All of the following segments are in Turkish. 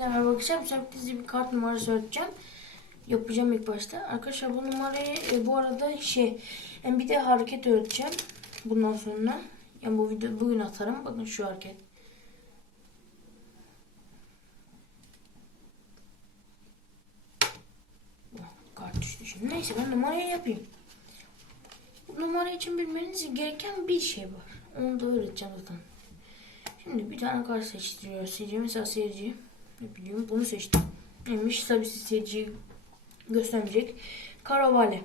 Hemen bakacağım. Sonra size bir kart numarası öğreteceğim. Yapacağım ilk başta. Arkadaşlar bu numarayı e, bu arada şey yani bir de hareket öğreteceğim. Bundan sonra. Yani bu video bugün atarım. Bakın şu hareket. Oh, Kart düştü şimdi. Neyse ben numarayı yapayım. Bu numara için bilmeniz gereken bir şey var. Onu da öğreteceğim zaten. Şimdi bir tane kart seçtiriyor seyirci. Mesela seyirci ne bileyim bunu seçtim. Neymiş tabii siz seyirciyi göstermeyecek. Karavale.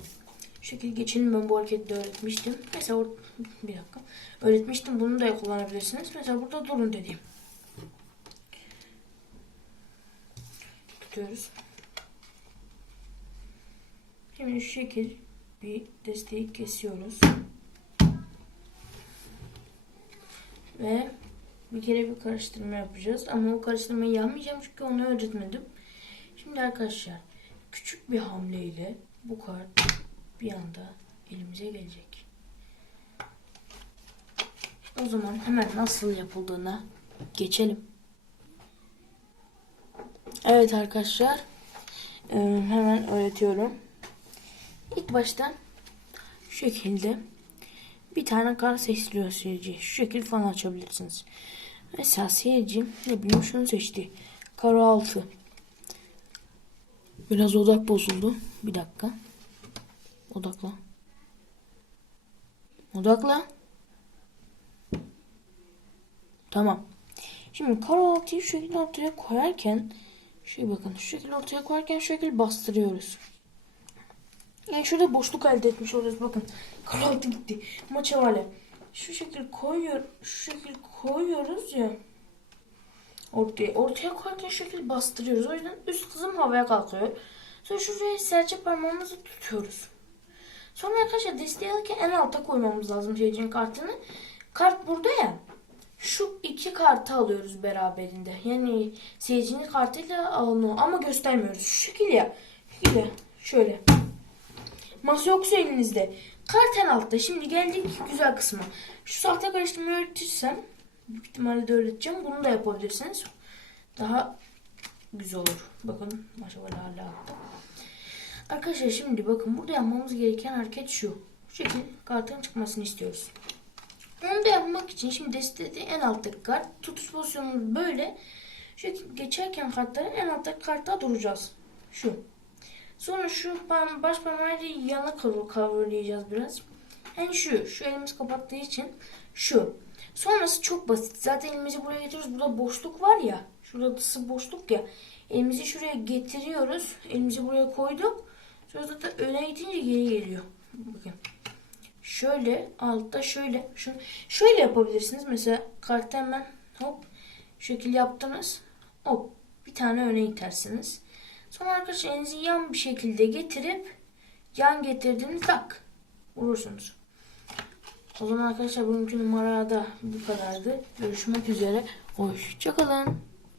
Şu şekilde geçelim ben bu hareketi de öğretmiştim. Mesela or- bir dakika. Öğretmiştim bunu da kullanabilirsiniz. Mesela burada durun dediğim. Tutuyoruz. Şimdi şu şekil bir desteği kesiyoruz. Ve bir kere bir karıştırma yapacağız. Ama o karıştırmayı yapmayacağım çünkü onu öğretmedim. Şimdi arkadaşlar küçük bir hamleyle bu kart bir anda elimize gelecek. O zaman hemen nasıl yapıldığına geçelim. Evet arkadaşlar e, hemen öğretiyorum. İlk başta şu şekilde bir tane kart seçiliyor seyirci. Şu şekil falan açabilirsiniz. Mesela seyirci ne bileyim şunu seçti. Karo 6. Biraz odak bozuldu. Bir dakika. Odakla. Odakla. Tamam. Şimdi karo 6'yı şu şekilde ortaya koyarken şu bakın şu şekilde ortaya koyarken şu şekilde bastırıyoruz. Yani şurada boşluk elde etmiş oluyoruz bakın. 6 gitti. Maça vale. Şu şekilde koyuyor, şu şekilde koyuyoruz ya ortaya. Ortaya koyarken şu şekilde bastırıyoruz. O yüzden üst kısım havaya kalkıyor. Sonra şuraya serçe parmağımızı tutuyoruz. Sonra arkadaşlar desteği alırken en alta koymamız lazım şeycinin kartını. Kart burada ya. Şu iki kartı alıyoruz beraberinde. Yani seyircinin kartıyla alınıyor ama göstermiyoruz. Şu şekilde şekilde. Şöyle. Masa yoksa elinizde. Kart en altta. Şimdi geldik güzel kısma. Şu sahte karıştırmayı öğretirsem büyük ihtimalle de öğreteceğim. Bunu da yapabilirsiniz. Daha güzel olur. Bakın maşallah hala altta. Arkadaşlar şimdi bakın burada yapmamız gereken hareket şu. Şu şekilde kartın çıkmasını istiyoruz. Onu da yapmak için şimdi destede en alttaki kart. Tutuş pozisyonumuz böyle. Şu geçerken kartları en alttaki kartta duracağız. Şu. Sonra şu baş parmağıyla yana kavur kavurlayacağız biraz. Yani şu. Şu elimiz kapattığı için şu. Sonrası çok basit. Zaten elimizi buraya getiriyoruz. Burada boşluk var ya. Şurası boşluk ya. Elimizi şuraya getiriyoruz. Elimizi buraya koyduk. Sonra zaten öne itince geri geliyor. Bakın. Şöyle altta şöyle. Şu, şöyle yapabilirsiniz. Mesela kartı hemen hop şekil yaptınız. Hop bir tane öne itersiniz. Sonra arkadaşlar elinizi yan bir şekilde getirip yan getirdiğiniz tak vurursunuz. O zaman arkadaşlar bugünkü numarada bu kadardı. Görüşmek üzere. Hoşçakalın.